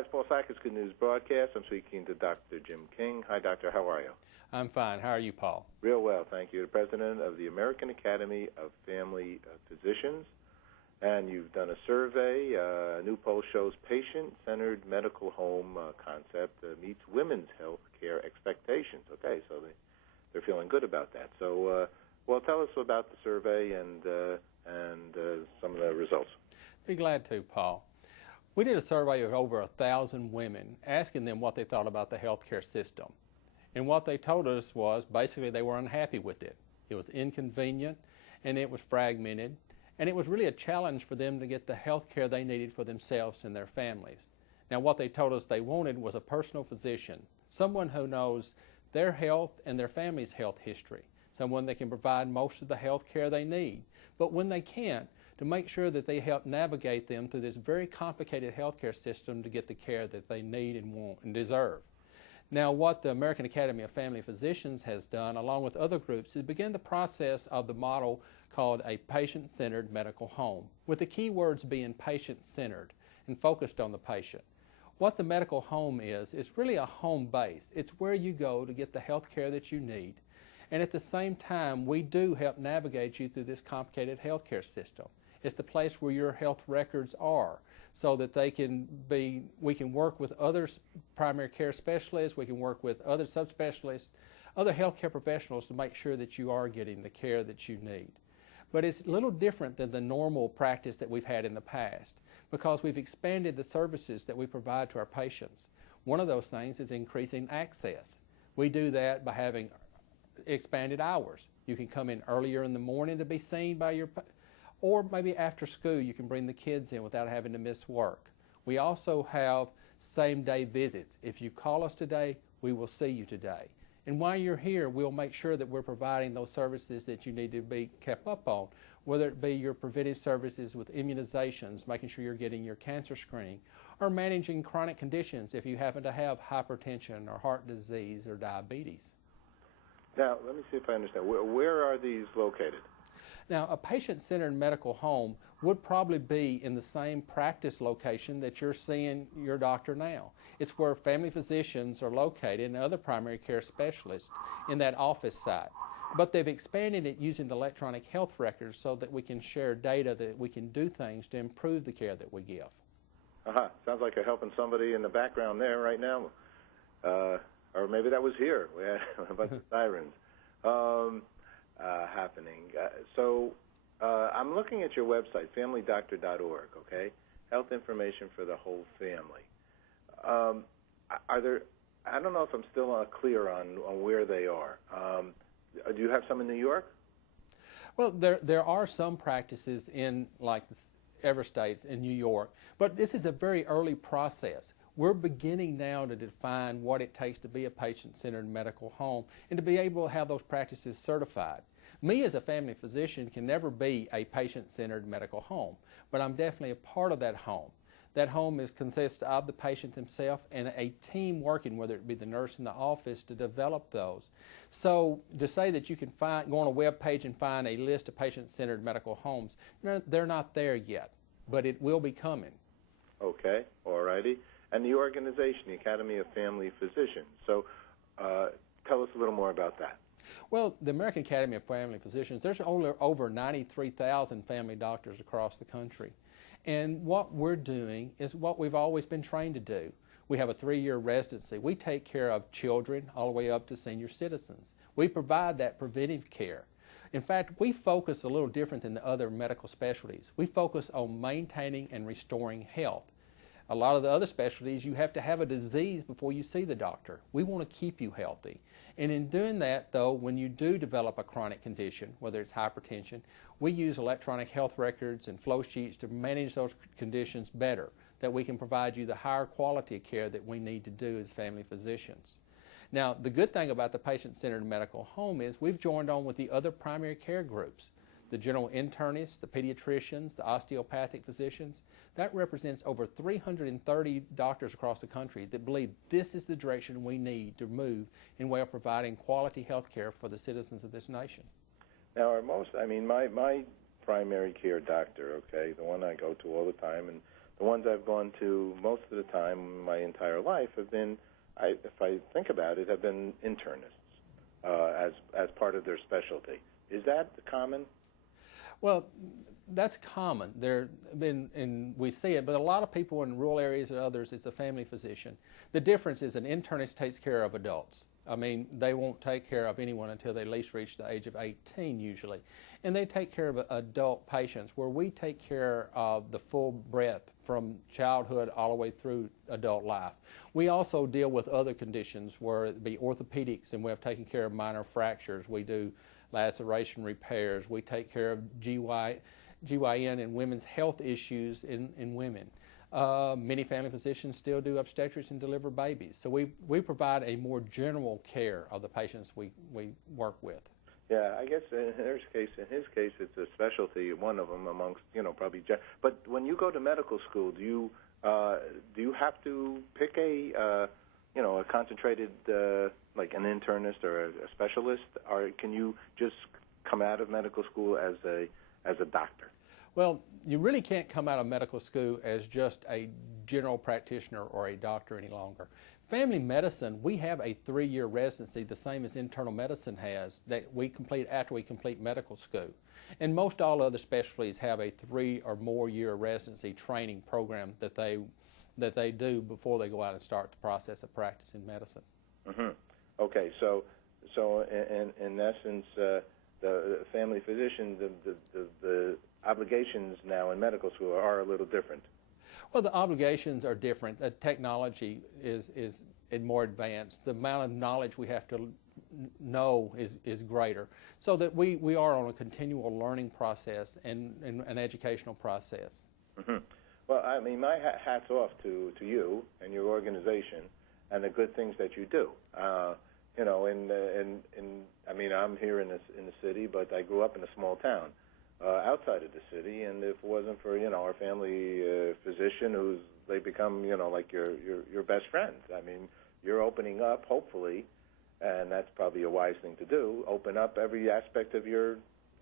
it's Paul Sackers, Good News Broadcast. I'm speaking to Dr. Jim King. Hi, Doctor. How are you? I'm fine. How are you, Paul? Real well, thank you. The president of the American Academy of Family Physicians. And you've done a survey. A new poll shows patient-centered medical home concept meets women's health care expectations. Okay, so they're feeling good about that. So, well, tell us about the survey and some of the results. Be glad to, Paul. We did a survey of over 1,000 women, asking them what they thought about the healthcare system. And what they told us was basically they were unhappy with it. It was inconvenient, and it was fragmented, and it was really a challenge for them to get the health care they needed for themselves and their families. Now, what they told us they wanted was a personal physician, someone who knows their health and their family's health history, someone that can provide most of the health care they need. But when they can't, to make sure that they help navigate them through this very complicated healthcare system to get the care that they need and want and deserve. Now, what the American Academy of Family Physicians has done, along with other groups, is begin the process of the model called a patient-centered medical home, with the key words being patient-centered and focused on the patient. What the medical home is really a home base. It's where you go to get the health care that you need. And at the same time, we do help navigate you through this complicated healthcare system. It's the place where your health records are, so that we can work with other primary care specialists, we can work with other subspecialists, other healthcare professionals to make sure that you are getting the care that you need. But it's a little different than the normal practice that we've had in the past, because we've expanded the services that we provide to our patients. One of those things is increasing access. We do that by having expanded hours. You can come in earlier in the morning to be seen by your or maybe after school you can bring the kids in without having to miss work. We also have same-day visits. If you call us today, we will see you today. And while you're here, we'll make sure that we're providing those services that you need to be kept up on, whether it be your preventive services with immunizations, making sure you're getting your cancer screening, or managing chronic conditions if you happen to have hypertension or heart disease or diabetes. Now, let me see if I understand. Where are these located? Now, a patient-centered medical home would probably be in the same practice location that you're seeing your doctor now. It's where family physicians are located and other primary care specialists in that office site. But they've expanded it using the electronic health records so that we can share data, that we can do things to improve the care that we give. Sounds like you're helping somebody in the background there right now. Or maybe that was here. We had a bunch of sirens. Happening. So I'm looking at your website, familydoctor.org, okay? Health information for the whole family. I don't know if I'm still clear on where they are. Do you have some in New York? Well, there are some practices in, like every state in New York, but this is a very early process. We're beginning now to define what it takes to be a patient-centered medical home and to be able to have those practices certified. Me as a family physician can never be a patient-centered medical home, but I'm definitely a part of that home. That home consists of the patient himself and a team working, whether it be the nurse in the office, to develop those. So to say that you can go on a web page and find a list of patient-centered medical homes, they're not there yet, but it will be coming. Okay, all righty. And the organization, the Academy of Family Physicians. So tell us a little more about that. Well, the American Academy of Family Physicians, there's over 93,000 family doctors across the country. And what we're doing is what we've always been trained to do. We have a 3-year residency. We take care of children all the way up to senior citizens. We provide that preventive care. In fact, we focus a little different than the other medical specialties. We focus on maintaining and restoring health. A lot of the other specialties, you have to have a disease before you see the doctor. We want to keep you healthy. And in doing that, though, when you do develop a chronic condition, whether it's hypertension, we use electronic health records and flow sheets to manage those conditions better, that we can provide you the higher quality of care that we need to do as family physicians. Now, the good thing about the patient-centered medical home is we've joined on with the other primary care groups, the general internists, the pediatricians, the osteopathic physicians. That represents over 330 doctors across the country that believe this is the direction we need to move in way of providing quality health care for the citizens of this nation. Now, my primary care doctor, okay, the one I go to all the time, and The ones I've gone to most of the time, my entire life, have been, if I think about it, have been internists as part of their specialty. Is that common? Well, that's common. And we see it, but a lot of people in rural areas and others, it's a family physician. The difference is an internist takes care of adults. I mean, they won't take care of anyone until they at least reach the age of 18 usually. And they take care of adult patients, where we take care of the full breadth from childhood all the way through adult life. We also deal with other conditions, where it be orthopedics, and we have taken care of minor fractures. We do laceration repairs. We take care of GYN and women's health issues in women. Many family physicians still do obstetrics and deliver babies. So we provide a more general care of the patients we work with. Yeah, I guess in his case, it's a specialty, one of them amongst, probably. But when you go to medical school, do you have to pick a concentrated, like an internist or a specialist, or can you just come out of medical school as a doctor? Well, you really can't come out of medical school as just a general practitioner or a doctor any longer. Family medicine, we have a 3-year residency, the same as internal medicine has, that we complete after we complete medical school. And most all other specialties have a 3 or more year residency training program that they do before they go out and start the process of practicing medicine. Mm-hmm. Okay, so in essence, the family physician, the obligations now in medical school are a little different. Well, the obligations are different. The technology is more advanced. The amount of knowledge we have to know is greater, so that we are on a continual learning process and an educational process. Mm-hmm. Well, I mean, my hat's off to you and your organization and the good things that you do. I mean, I'm here in the city, but I grew up in a small town outside of the city, and if it wasn't for our family physician, they become like your best friend. I mean, you're opening up, hopefully, and that's probably a wise thing to do. Open up every aspect of your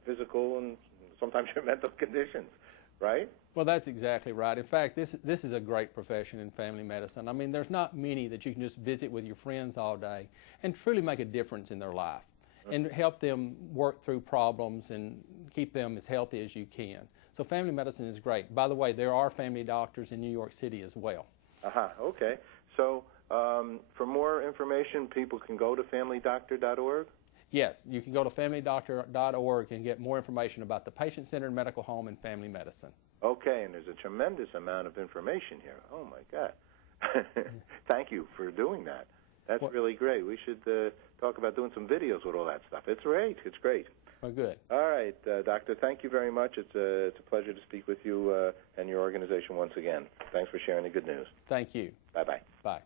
physical and sometimes your mental conditions, right? Well, that's exactly right. In fact, this is a great profession in family medicine. I mean, there's not many that you can just visit with your friends all day and truly make a difference in their life and help them work through problems and keep them as healthy as you can. So family medicine is great. By the way, there are family doctors in New York City as well. Okay. So for more information, people can go to familydoctor.org? Yes, you can go to familydoctor.org and get more information about the patient-centered medical home and family medicine. Okay, and there's a tremendous amount of information here. Oh, my God. Thank you for doing that. That's really great. We should talk about doing some videos with all that stuff. It's great. It's great. Well, good. All right, Doctor, thank you very much. It's a pleasure to speak with you and your organization once again. Thanks for sharing the good news. Thank you. Bye-bye. Bye.